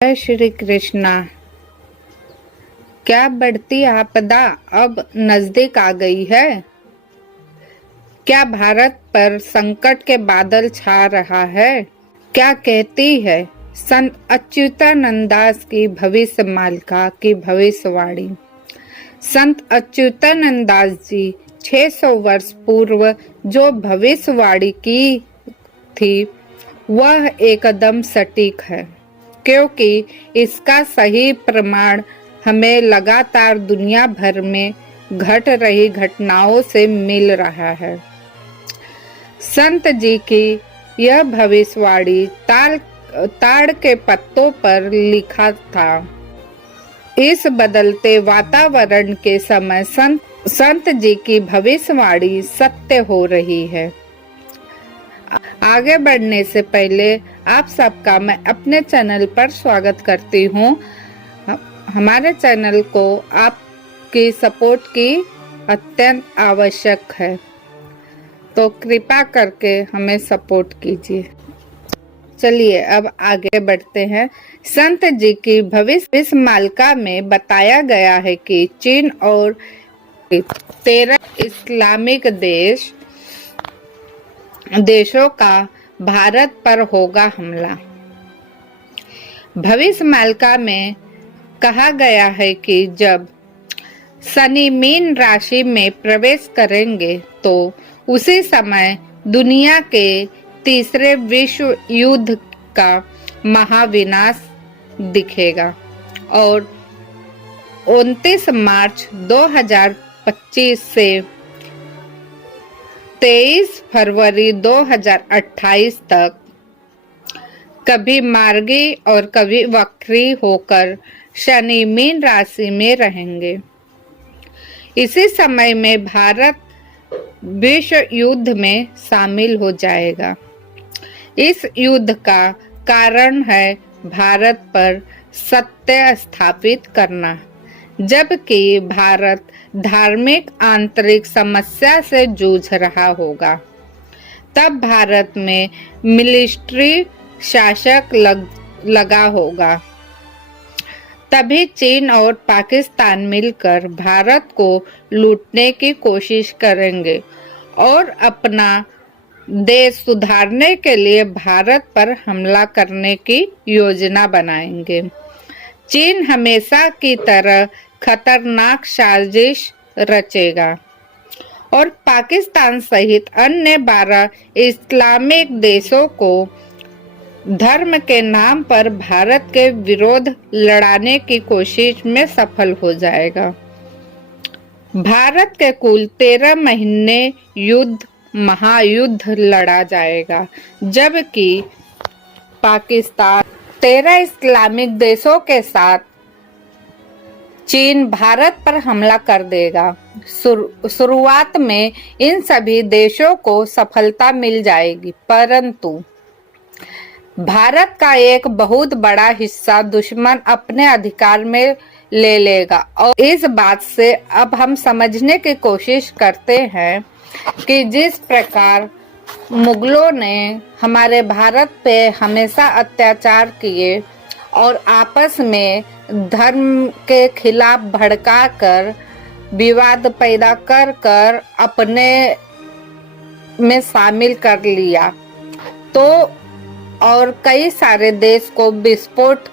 जय श्री कृष्णा। क्या बढ़ती आपदा अब नजदीक आ गई है? क्या भारत पर संकट के बादल छा रहा है? क्या कहती है संत अच्युतानंद दास की भविष्य मालिका की भविष्यवाणी? संत अच्युतानंद दास जी 600 वर्ष पूर्व जो भविष्यवाणी की थी वह एकदम सटीक है, क्योंकि इसका सही प्रमाण हमें लगातार दुनिया भर में घट रही घटनाओं से मिल रहा है। संत जी की यह भविष्यवाणी ताड़ के पत्तों पर लिखा था। इस बदलते वातावरण के समय संत जी की भविष्यवाणी सत्य हो रही है। आगे बढ़ने से पहले आप सबका मैं अपने चैनल पर स्वागत करती हूँ। हमारे चैनल को आपकी सपोर्ट की अत्यंत आवश्यक है, तो कृपा करके हमें सपोर्ट कीजिए। चलिए अब आगे बढ़ते हैं। संत जी की भविष्य मालिका में बताया गया है कि चीन और 13 इस्लामिक देशों का भारत पर होगा हमला। भविष्य मालिका में कहा गया है कि जब शनि मीन राशि में प्रवेश करेंगे तो उसी समय दुनिया के तीसरे विश्व युद्ध का महाविनाश दिखेगा और 29 मार्च 2025 से 23 फरवरी 2028 तक कभी मार्गी और कभी वक्री होकर शनि मीन राशि में रहेंगे। इसी समय में भारत विश्व युद्ध में शामिल हो जाएगा। इस युद्ध का कारण है भारत पर सत्य स्थापित करना। जबकि भारत धार्मिक आंतरिक समस्या से जूझ रहा होगा, तब भारत में मिलिट्री शासक लगा होगा। तभी चीन और पाकिस्तान मिलकर भारत को लूटने की कोशिश करेंगे और अपना देश सुधारने के लिए भारत पर हमला करने की योजना बनाएंगे। चीन हमेशा की तरह खतरनाक साजिश रचेगा और पाकिस्तान सहित अन्य 12 इस्लामिक देशों को धर्म के नाम पर भारत के विरोध लड़ाने की कोशिश में सफल हो जाएगा। भारत के कुल 13 महीने महायुद्ध लड़ा जाएगा, जबकि पाकिस्तान 13 इस्लामिक देशों के साथ चीन भारत पर हमला कर देगा। शुरुआत में इन सभी देशों को सफलता मिल जाएगी, परंतु भारत का एक बहुत बड़ा हिस्सा दुश्मन अपने अधिकार में ले लेगा। और इस बात से अब हम समझने की कोशिश करते हैं कि जिस प्रकार मुगलों ने हमारे भारत पे हमेशा अत्याचार किए और आपस में धर्म के खिलाफ भड़काकर विवाद पैदा कर अपने में शामिल कर लिया, तो और कई सारे देश को विस्फोट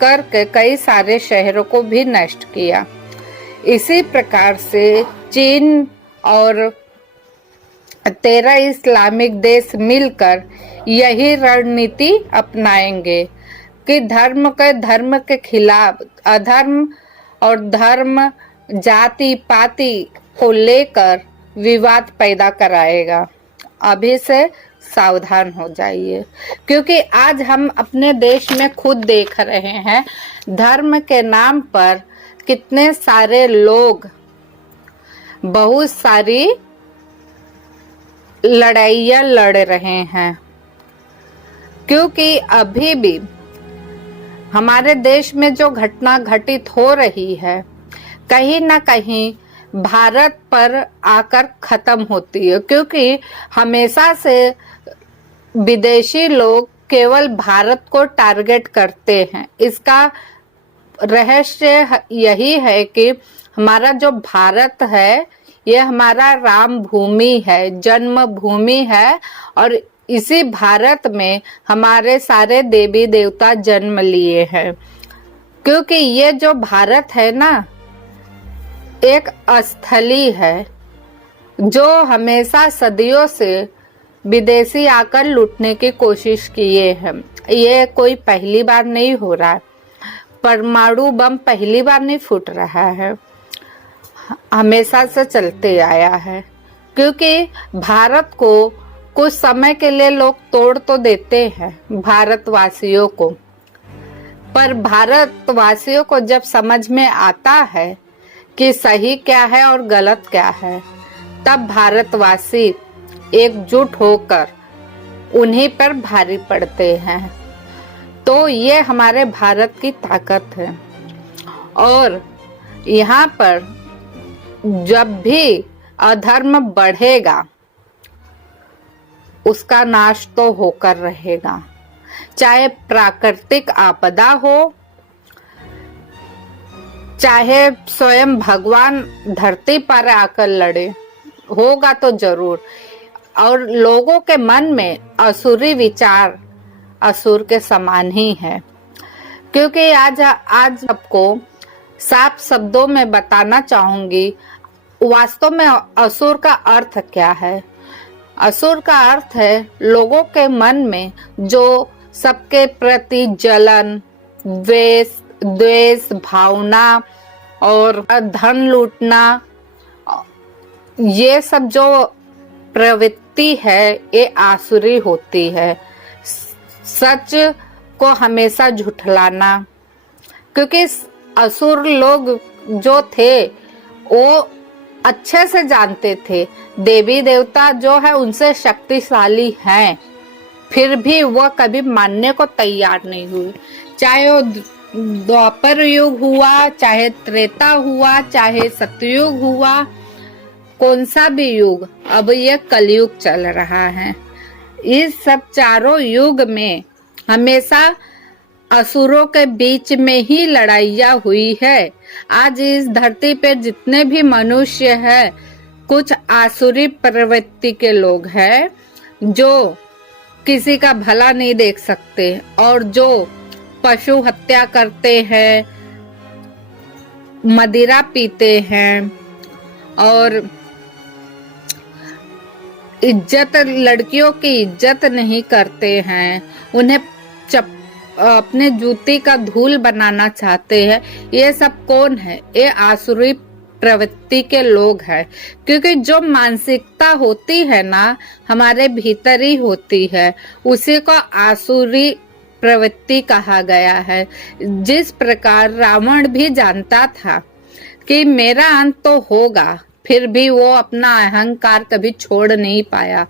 करके कई सारे शहरों को भी नष्ट किया। इसी प्रकार से चीन और 13 इस्लामिक देश मिलकर यही रणनीति अपनाएंगे कि धर्म के खिलाफ अधर्म और धर्म जाति पाति को लेकर विवाद पैदा कराएगा। अभी से सावधान हो जाइए, क्योंकि आज हम अपने देश में खुद देख रहे हैं धर्म के नाम पर कितने सारे लोग बहुत सारी लड़ाइयाँ लड़ रहे हैं। क्योंकि अभी भी हमारे देश में जो घटना घटित हो रही है कहीं ना कहीं भारत पर आकर खत्म होती है, क्योंकि हमेशा से विदेशी लोग केवल भारत को टारगेट करते हैं। इसका रहस्य यही है कि हमारा जो भारत है ये हमारा राम भूमि है, जन्म भूमि है, और इसी भारत में हमारे सारे देवी देवता जन्म लिए हैं। क्योंकि ये जो भारत है ना, एक स्थली है जो हमेशा सदियों से विदेशी आकर लूटने की कोशिश किए हैं। ये कोई पहली बार नहीं हो रहा है, परमाणु बम पहली बार नहीं फूट रहा है, हमेशा से चलते आया है। क्योंकि भारत को कुछ समय के लिए लोग तोड़ तो देते हैं भारतवासियों को, पर भारतवासियों को जब समझ में आता है कि सही क्या है और गलत क्या है, तब भारतवासी एकजुट होकर उन्हीं पर भारी पड़ते हैं। तो ये हमारे भारत की ताकत है। और यहाँ पर जब भी अधर्म बढ़ेगा उसका नाश तो होकर रहेगा, चाहे प्राकृतिक आपदा हो, चाहे स्वयं भगवान धरती पर आकर लड़े, होगा तो जरूर। और लोगों के मन में असुरी विचार असुर के समान ही है। क्योंकि आज आपको साफ शब्दों में बताना चाहूंगी वास्तव में असुर का अर्थ क्या है। असुर का अर्थ है लोगों के मन में जो सबके प्रति जलन, द्वेष भावना और धन लूटना, ये सब जो प्रवृत्ति है ये आसुरी होती है। सच को हमेशा झुठलाना, क्योंकि असुर लोग जो थे वो अच्छे से जानते थे देवी देवता जो है उनसे शक्तिशाली हैं, फिर भी वह कभी मानने को तैयार नहीं हुए। चाहे वो द्वापर युग हुआ, चाहे त्रेता हुआ, चाहे सतयुग हुआ, कौन सा भी युग, अब ये कलयुग चल रहा है। इस सब चारों युग में हमेशा असुरों के बीच में ही लड़ाइयाँ हुई है। आज इस धरती पे जितने भी मनुष्य हैं कुछ आसुरी प्रवृत्ति के लोग हैं जो किसी का भला नहीं देख सकते और जो पशु हत्या करते हैं, मदिरा पीते हैं और इज्जत, लड़कियों की इज्जत नहीं करते हैं, उन्हें अपने जूती का धूल बनाना चाहते हैं। ये सब कौन है? ये आसुरी प्रवृत्ति के लोग हैं। क्योंकि जो मानसिकता होती है ना हमारे भीतर ही होती है, उसी को आसुरी प्रवृत्ति कहा गया है। जिस प्रकार रावण भी जानता था कि मेरा अंत तो होगा, फिर भी वो अपना अहंकार कभी छोड़ नहीं पाया।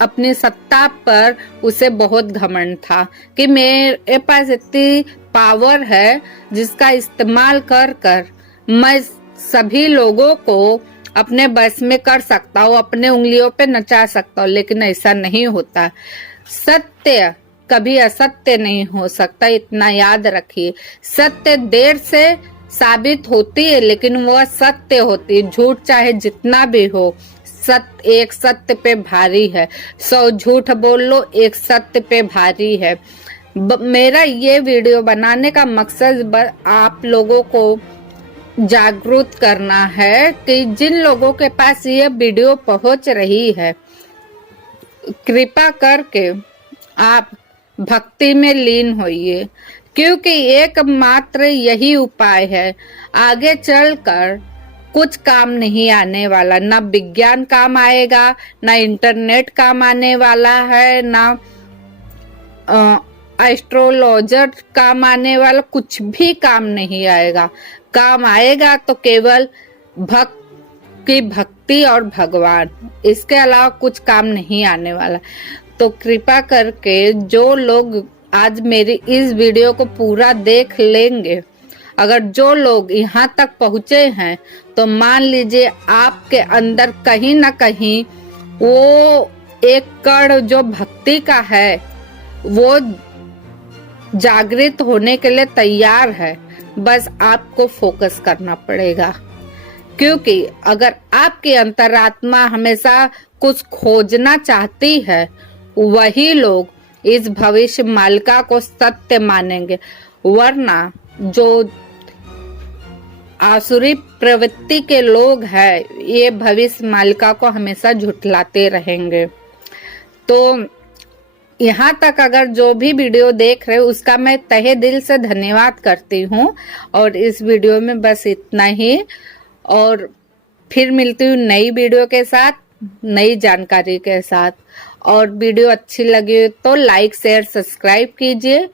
अपनी सत्ता पर उसे बहुत घमंड था कि मेरे पास इतनी पावर है जिसका इस्तेमाल कर मैं सभी लोगों को अपने बस में कर सकता हूँ, अपने उंगलियों पे नचा सकता हूँ। लेकिन ऐसा नहीं होता। सत्य कभी असत्य नहीं हो सकता, इतना याद रखिए। सत्य देर से साबित होती है लेकिन वह सत्य होती है। झूठ चाहे जितना भी हो, सत्य एक सत्य पे भारी है। 100 झूठ बोल लो, एक सत्य पे भारी है। मेरा ये वीडियो बनाने का मकसद आप लोगों को जागरूक करना है कि जिन लोगों के पास ये वीडियो पहुंच रही है, कृपा करके आप भक्ति में लीन होइए, क्योंकि एकमात्र यही उपाय है। आगे चलकर कुछ काम नहीं आने वाला, ना विज्ञान काम आएगा, ना इंटरनेट काम आने वाला है, ना एस्ट्रोलॉजर काम आने वाला, कुछ भी काम नहीं आएगा। काम आएगा तो केवल भक्ति और भगवान, इसके अलावा कुछ काम नहीं आने वाला। तो कृपा करके जो लोग आज मेरी इस वीडियो को पूरा देख लेंगे, अगर जो लोग यहाँ तक पहुँचे हैं तो मान लीजिए आपके अंदर कहीं ना कहीं वो एक कण जो भक्ति का है वो जागृत होने के लिए तैयार है, बस आपको फोकस करना पड़ेगा। क्योंकि अगर आपकी अंतरात्मा हमेशा कुछ खोजना चाहती है, वही लोग इस भविष्य मालिका को सत्य मानेंगे, वरना जो आसुरी प्रवृत्ति के लोग हैं ये भविष्य मालिका को हमेशा झुठलाते रहेंगे। तो यहाँ तक अगर जो भी वीडियो देख रहे हो उसका मैं तहे दिल से धन्यवाद करती हूँ। और इस वीडियो में बस इतना ही, और फिर मिलती हूँ नई वीडियो के साथ, नई जानकारी के साथ। और वीडियो अच्छी लगी तो लाइक शेयर सब्सक्राइब कीजिए।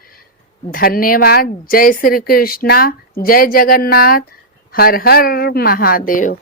धन्यवाद। जय श्री कृष्णा, जय जगन्नाथ, हर हर महादेव।